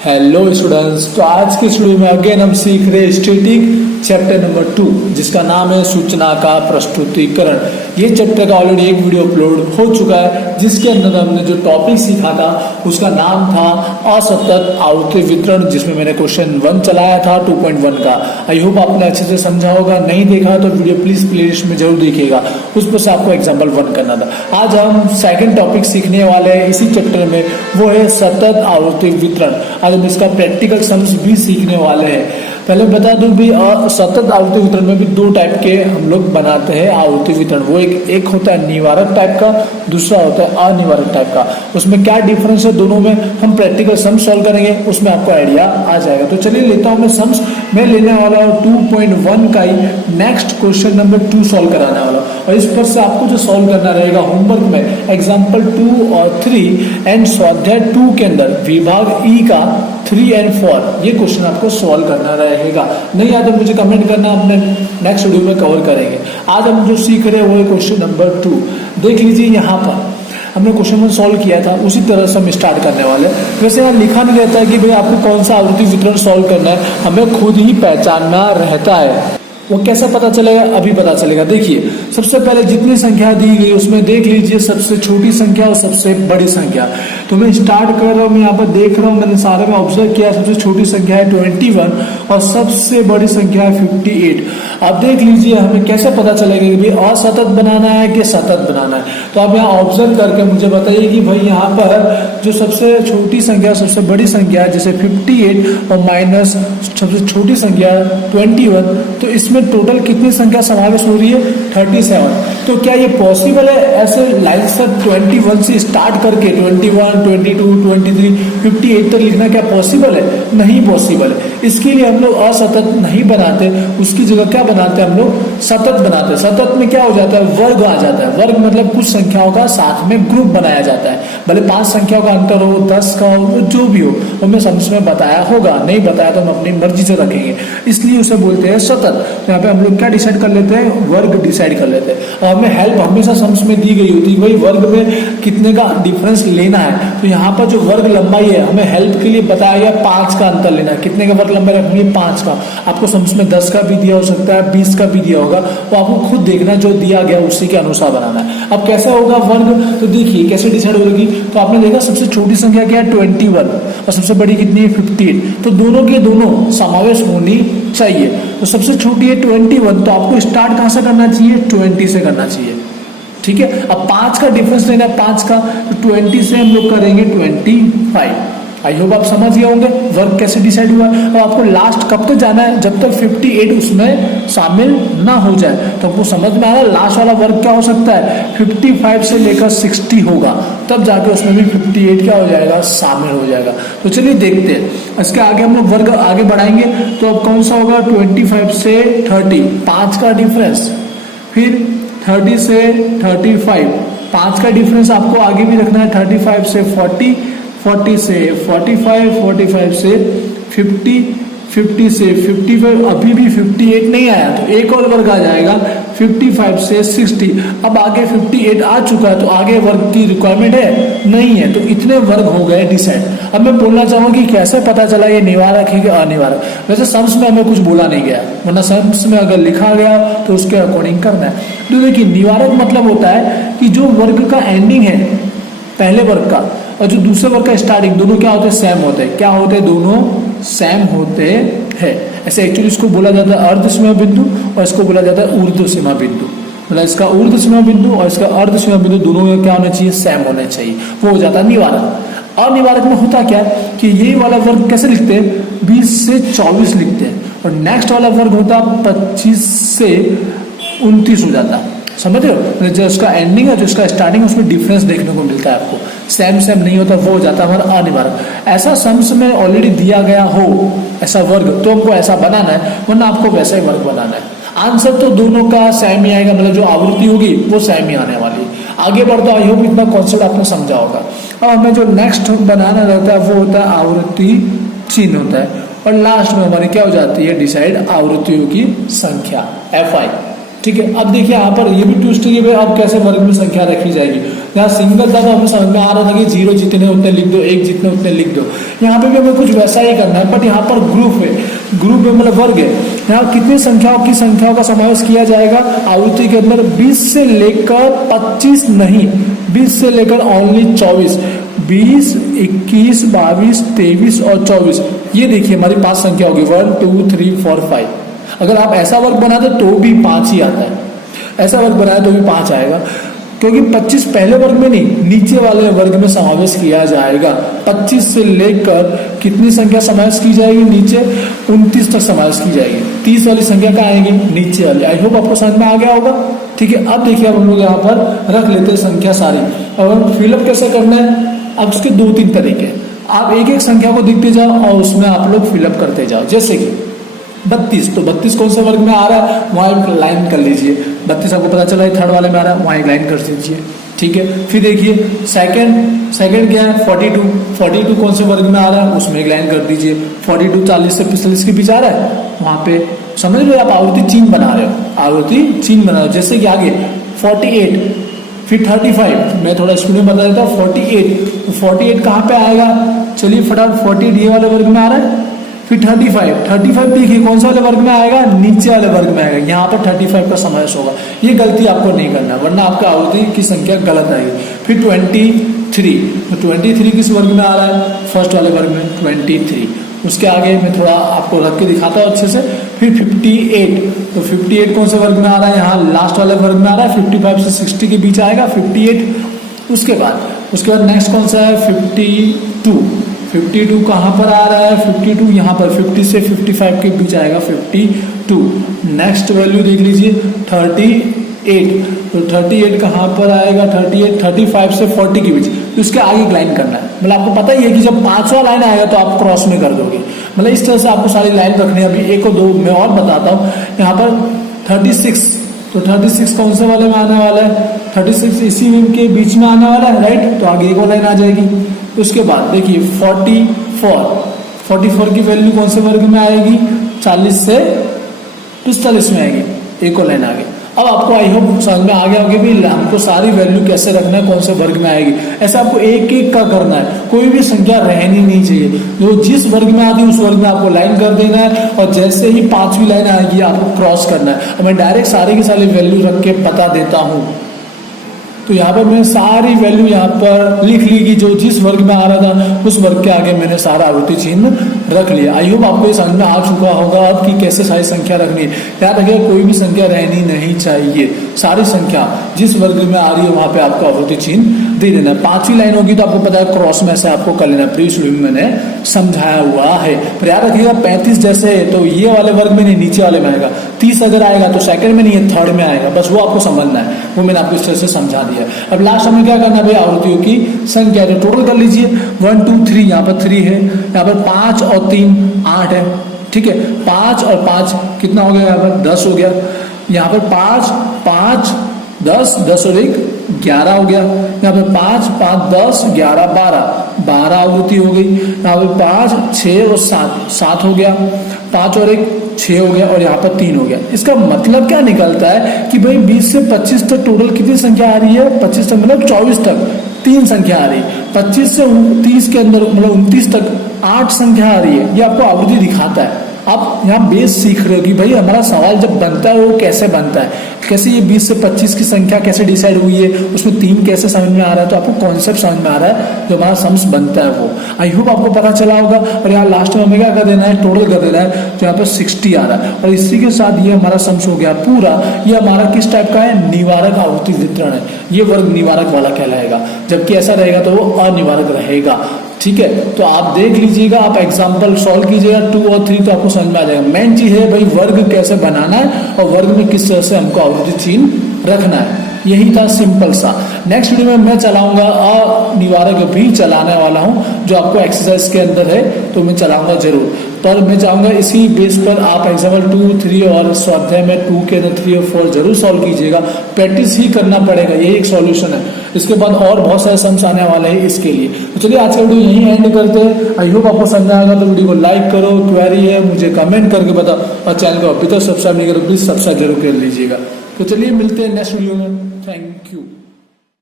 Hello students, तो आज के स्टूडियो में अगेन हम सीख रहे स्टैटिक चैप्टर नंबर 2 जिसका नाम है सूचना का प्रस्तुतिकरण। ये चैप्टर का ऑलरेडी एक वीडियो अपलोड हो चुका है जिसके अंदर हमने जो टॉपिक सीखा था उसका नाम था असतत आवृत्ति वितरण, जिसमें मैंने क्वेश्चन 1 चलाया था 2.1 का। आई होप आपने अच्छे से समझा होगा। नहीं देखा तो वीडियो प्लीज प्लेलिस्ट में जरूर देखिएगा, उस पर से आपको एग्जाम्पल 1 करना था। आज हम सेकंड टॉपिक सीखने वाले हैं इसी चैप्टर में, वो है सतत आवृत्ति वितरण। आज हम इसका प्रैक्टिकल सम्स भी सीखने वाले हैं। पहले बता दूं भी सतत आवृत्ति वितरण में भी 2 टाइप के हम लोग बनाते हैं आवृत्ति वितरण। वो एक होता है निवारक टाइप का, दूसरा होता है अनिवारक टाइप का। उसमें क्या डिफरेंस है दोनों में हम प्रैक्टिकल सम्स सॉल्व करेंगे, उसमें आपको आइडिया आ जाएगा। तो चलिए लेता हूं मैं सम्स। मैं लेने वाला हूँ 2.1 का ही नेक्स्ट क्वेश्चन नंबर 2 सॉल्व कराने वाला हूँ। और इस पर से आपको जो सॉल्व करना रहेगा होमवर्क में एग्जाम्पल 2 और 3 एंड स्वाध्याय 2 के अंदर विभाग ई का 3 और 4 ये क्वेश्चन आपको सॉल्व करना रहेगा। नहीं आता मुझे कमेंट करना, अपने नेक्स्ट वीडियो में कवर करेंगे। आज हम जो सीख रहे हैं वो है क्वेश्चन नंबर 2। देख लीजिए, यहाँ पर हमने क्वेश्चन 1 सॉल्व किया था, उसी तरह से हम स्टार्ट करने वाले। वैसे यहाँ लिखा नहीं रहता है कि भाई आपको कौन सा आवृत्ति वितरण सॉल्व करना है, हमें खुद ही पहचानना रहता है। वो कैसे पता चलेगा, अभी पता चलेगा। देखिए, सबसे पहले जितनी संख्या दी गई उसमें देख लीजिए सबसे छोटी संख्या और सबसे बड़ी संख्या। तो मैं स्टार्ट कर रहा हूँ, यहाँ पर देख रहा हूँ, मैंने सारे में ऑब्जर्व किया। सबसे छोटी संख्या है 21 और सबसे बड़ी संख्या है 58। अब देख लीजिए हमें कैसे पता चलेगा कि भाई असतत बनाना है कि सतत बनाना है। तो आप यहाँ ऑब्जर्व करके मुझे बताइए कि भाई यहाँ पर जो सबसे छोटी संख्या सबसे बड़ी संख्या है, जैसे 58 और माइनस सबसे छोटी संख्या 21, तो इसमें टोटल कितनी संख्या समावेश हो रही है 37। तो क्या ये पॉसिबल है ऐसे लाइन से 21 से स्टार्ट करके 21, 22, 23, 58 तक लिखना? क्या पॉसिबल है? नहीं पॉसिबल है। इसके लिए हम लोग असतत नहीं बनाते, उसकी जगह क्या बनाते हैं हम लोग? सतत बनाते हैं। सतत में क्या हो जाता है? वर्ग आ जाता है। वर्ग मतलब कुछ संख्याओं का साथ में ग्रुप बनाया जाता है, भले 5 संख्याओं का अंतर हो, 10 का हो, जो भी हो, हमें समझ में बताया होगा। नहीं बताया तो हम अपनी मर्जी से रखेंगे, इसलिए उसे बोलते हैं सतत। यहाँ पे हम लोग क्या डिसाइड कर लेते हैं? वर्ग डिसाइड कर लेते हैं। और हमें हेल्प हमेशा सम्स में दी गई होती है, भाई वर्ग में कितने का डिफरेंस लेना है। तो यहाँ पर जो वर्ग लंबाई है हमें हेल्प के लिए बताया गया 5 का अंतर लेना है। कितने का वर्ग लंबाई रखेंगे? 5 का। आपको सम्स में 10 का भी दिया हो सकता है, 20 का भी दिया होगा, तो आपको खुद देखना जो दिया गया उसी के अनुसार बनाना है। अब कैसा होगा वर्ग? तो देखिए कैसे डिसाइड होगी। तो आपने देखा सबसे छोटी संख्या क्या है 21 और सबसे बड़ी कितनी है 58। तो दोनों के दोनों समावेश होनी चाहिए। तो सबसे छोटी है 21, तो आपको स्टार्ट कहां से करना चाहिए? 20 से करना चाहिए। ठीक है। अब 5 का डिफरेंस लेना है 5 का, तो 20 से हम लोग करेंगे 25। आई होप आप समझ गए होंगे वर्ग कैसे डिसाइड हुआ। अब आपको लास्ट कब तक जाना है? जब तक 58 उसमें शामिल ना हो जाए। तो आपको समझ में आया लास्ट वाला वर्ग क्या हो सकता है? 55 से लेकर 60 होगा, तब जाके उसमें भी 58 क्या हो जाएगा? शामिल हो जाएगा। तो चलिए देखते हैं इसके आगे हम लोग वर्ग आगे बढ़ाएंगे। तो अब कौन सा होगा? 25 से 30, 5 का डिफरेंस, फिर 30 से 35, 5 का डिफरेंस आपको आगे भी रखना है। 35 से 40, 40 से 45, 45 से 50, 50 से 55, अभी भी 58 नहीं आया, तो एक और वर्ग आ जाएगा 55 से 60। अब आगे 58 आ चुका है, तो आगे वर्ग की रिक्वायरमेंट है? नहीं है। तो इतने वर्ग हो गए डिसाइड। अब मैं बोलना चाहूंगा कि कैसे पता चला ये निवारक है कि अनिवारक। वैसे सम्स में हमें कुछ बोला नहीं गया, वरना सम्स में अगर लिखा गया तो उसके अकॉर्डिंग करना है। तो देखिए निवारक मतलब होता है कि जो वर्ग का एंडिंग है पहले वर्ग का और जो दूसरे वर्ग का स्टार्टिंग, दोनों क्या होते हैं? सेम होते हैं। क्या होते हैं? दोनों सेम होते हैं। ऐसे एक्चुअली इसको बोला जाता है अर्ध सीमा बिंदु और इसको बोला जाता है ऊर्ध्व सीमा बिंदु। मतलब इसका ऊर्ध्व सीमा बिंदु और इसका अर्ध सीमा बिंदु दोनों में क्या होना चाहिए? सेम होने चाहिए। वो हो जाता है निवारक। अनिवारक में होता क्या है कि ये वाला वर्ग कैसे लिखते हैं? 20 से 24 लिखते हैं, और नेक्स्ट वाला वर्ग होता 25 से 29 हो जाता है। समझ रहे हो? जो उसका एंडिंग है जो उसका स्टार्टिंग है उसमें डिफरेंस देखने को मिलता है आपको, सेम सेम नहीं होता, वो हो जाता है हमारा अनिवार्य। ऐसा सम्स में ऑलरेडी दिया गया हो ऐसा वर्ग तो हमको ऐसा बनाना है, वरना आपको वैसा ही वर्ग बनाना है। आंसर तो दोनों का सेम ही आएगा, मतलब जो आवृत्ति होगी वो सेम ही आने वाली है। आगे बढ़ता आई होप इतना कॉन्सेप्ट आपने समझा होगा। अब हमें जो नेक्स्ट बनाना रहता है वो होता है आवृत्ति चिन्ह होता है, और लास्ट में हमारी क्या हो जाती है? डिसाइड आवृत्तियों की संख्या FI। ठीक है। अब देखिए यहाँ पर ये भी ट्विस्ट है कि भाई अब कैसे वर्ग में संख्या रखी जाएगी। यहाँ सिंगल था तो हमें समझ में आ रहा था कि 0 जितने उतने लिख दो, 1 जितने उतने लिख दो। यहाँ पे भी हमें कुछ वैसा ही करना है, बट यहाँ पर ग्रुप है, ग्रुप में मतलब वर्ग है। यहाँ कितनी संख्याओं का समावेश किया जाएगा आवृत्ति के अंदर? 20 से लेकर 25 नहीं, 20 से लेकर ओनली 24, 20, 21, 22, 23 और 24। ये देखिए हमारी 5 संख्या होगी, 1 2 3 4 5। अगर आप ऐसा वर्ग बना दे तो भी 5 ही आता है, ऐसा वर्ग बनाए तो भी 5 आएगा, क्योंकि 25 पहले वर्ग में नहीं, नीचे वाले वर्ग में समावेश किया जाएगा। 25 से लेकर कितनी संख्या समावेश की जाएगी? नीचे 29 तक समावेश की जाएगी। 30 वाली संख्या कहाँ आएगी? नीचे वाली। आई होप आपको समझ में आ गया होगा। ठीक है, अब देखिए अब हम लोग यहाँ पर रख लेते हैं संख्या सारी। अब फिलअप कैसे करना है? अब उसके 2-3 तरीके हैं। आप एक एक संख्या को देखते जाओ और उसमें आप लोग फिलअप करते जाओ। जैसे कि 32, तो 32 कौन से वर्ग में आ रहा है? वहाँ एक लाइन कर लीजिए। 32 आपको पता चला है थर्ड वाले में आ रहा है, वहाँ एक लाइन कर दीजिए। ठीक है, फिर देखिए सेकंड क्या है? 42 कौन से वर्ग में आ रहा है? उसमें एक लाइन कर दीजिए। 42 40 से 45 के बीच आ रहा है, वहाँ पे समझ लो आप आवृत्ति चिन्ह बना रहे हो, आवृत्ति चिन्ह बना रहे हो। जैसे कि आगे 48, फिर 35, मैं थोड़ा स्कूल में बता देता हूँ। 48 कहाँ पे आएगा? चलिए फटाफट 48 ये वाले वर्ग में आ रहा है। फिर 35 देखिए कौन सा वाले वर्ग में आएगा? नीचे वाले वर्ग में आएगा। यहाँ पर 35 का समावेश होगा। ये गलती आपको नहीं करना, वरना आपका आवृत्ति की संख्या गलत आएगी। फिर 23, तो 23 किस वर्ग में आ रहा है? फर्स्ट वाले वर्ग में 23। उसके आगे मैं थोड़ा आपको रख के दिखाता हूँ अच्छे से। फिर 58, तो 58 कौन से वर्ग में आ रहा है? यहाँ लास्ट वाले वर्ग में आ रहा है। 55 से 60 के बीच आएगा 58। उसके बाद नेक्स्ट कौन सा है? 52 कहाँ पर आ रहा है? 52 यहाँ पर 50 से 55 के बीच आएगा 52। नेक्स्ट वैल्यू देख लीजिए 38, तो 38 कहाँ पर आएगा? 35 से 40 के बीच। तो इसके आगे एक लाइन करना है। मतलब आपको पता ही है कि जब 5वां लाइन आएगा तो आप क्रॉस में कर दोगे। मतलब इस तरह से आपको सारी लाइन रखनी है। अभी एक और दो मैं और बताता हूँ। यहाँ पर 36, तो 36 कौन से वाले में आने वाला है? 36 इसी में के बीच में आने वाला है, राइट। तो आगे एक और लाइन आ जाएगी। उसके बाद देखिए 44 की वैल्यू कौन से वर्ग में आएगी? 40 से 45 में आएगी। एक और लाइन आगे। अब आपको आई होप समझ में आ गया होगा भी हमको सारी वैल्यू कैसे रखना है, कौन से वर्ग में आएगी। ऐसा आपको एक एक का करना है, कोई भी संख्या रहनी नहीं चाहिए। जो जिस वर्ग में आती है उस वर्ग में आपको लाइन कर देना है, और जैसे ही 5वीं लाइन आएगी आपको क्रॉस करना है। अब मैं डायरेक्ट सारी की सारी वैल्यू रख के बता देता हूँ। तो यहाँ पर मैंने सारी वैल्यू यहाँ पर लिख ली कि जो जिस वर्ग में आ रहा था उस वर्ग के आगे मैंने सारा आवृत्ति चिन्ह रख लिया। आई होप आपको ये समझ में आ चुका होगा अब कि कैसे सारी संख्या रखनी है। याद रखिए कोई भी संख्या रहनी नहीं चाहिए, सारी संख्या जिस वर्ग में आ रही है वहां पे आपको आवृत्ति चिन्ह दे देना। 5वीं लाइन होगी तो आपको पता है क्रॉस में से आपको कर लेना। प्री शुरू में मैंने समझाया हुआ है। पर याद रखिएगा 35 जैसे है तो ये वाले वर्ग में नहीं, नीचे वाले में आएगा। 30 अगर आएगा तो सेकंड में नहीं है, थर्ड में आएगा। बस वो आपको समझना है, वो मैंने आपको इस तरह से समझा दिया। अब लास्ट हमें क्या करना है भाई? आवृत्तियों की संख्या जो टोटल कर लीजिए 1 2 3, यहाँ पर 3 है, यहाँ पर 5 और 3 8 है। ठीक है, 5 और 5 कितना हो गया? यहाँ पर 10 हो गया। यहाँ पर 5 5 10 और 1 11 हो गया। यहाँ पे 5 5 10 11 12 आवृत्ति हो गई। यहाँ पे 5 6 और 7 हो गया। 5 और 1 6 हो गया, और यहाँ पर 3 हो गया। इसका मतलब क्या निकलता है कि भाई 20 से 25 तक टोटल कितनी संख्या आ रही है? 25 तक मतलब 24 तक 3 संख्या आ रही है। 25 से 30 के अंदर मतलब 29 तक 8 संख्या आ रही है। ये आपको आवृत्ति दिखाता है। आप यहाँ बेस सीख रहे हो कि भाई हमारा सवाल जब बनता है वो कैसे बनता है, कैसे ये 20 से 25 की संख्या कैसे डिसाइड हुई है, उसमें 3 कैसे समझ में आ रहा है। तो आपको कॉन्सेप्ट समझ में आ रहा है, जो हमारा सम्स बनता है वो। आई होप आपको पता चला होगा। और यहाँ लास्ट में हमें क्या कर देना है? टोटल कर देना है। तो यहाँ पर 60 आ रहा है, और इसी के साथ ये हमारा सम्स हो गया पूरा। ये हमारा किस टाइप का है? निवारक आवृत्ति वितरण है। ये वर्ग निवारक वाला कहलाएगा, जबकि ऐसा रहेगा तो वो अनिवारक रहेगा। ठीक है, तो आप देख लीजिएगा, आप एग्जाम्पल सॉल्व कीजिएगा 2 और 3 तो आपको समझ में आ जाएगा। मेन चीज है भाई वर्ग कैसे बनाना है और वर्ग में किस तरह से हमको आवृत्ति चिन्ह रखना है। यही था सिंपल सा। नेक्स्ट वीडियो में मैं चलाऊंगा अनिवारक भी चलाने वाला हूं, जो आपको एक्सरसाइज के अंदर है, तो मैं चलाऊंगा जरूर। पर मैं चाहूंगा इसी बेस पर आप एग्जाम्पल 2 3 और स्वाध्याय में 2 के अंदर 3 और 4 जरूर सॉल्व कीजिएगा। प्रैक्टिस ही करना पड़ेगा, यही एक सॉल्यूशन है। इसके बाद और बहुत सारे सम्स आने वाले हैं इसके लिए। तो चलिए आज का वीडियो यहीं एंड करते हैं। आई होप आपको समझ आएगा। तो वीडियो को लाइक करो, क्वेरी है मुझे कमेंट करके बताओ, और चैनल को अभी तक सब्सक्राइब नहीं करो प्लीज सब्सक्राइब जरूर कर लीजिएगा। तो चलिए मिलते हैं नेक्स्ट वीडियो में। Thank you.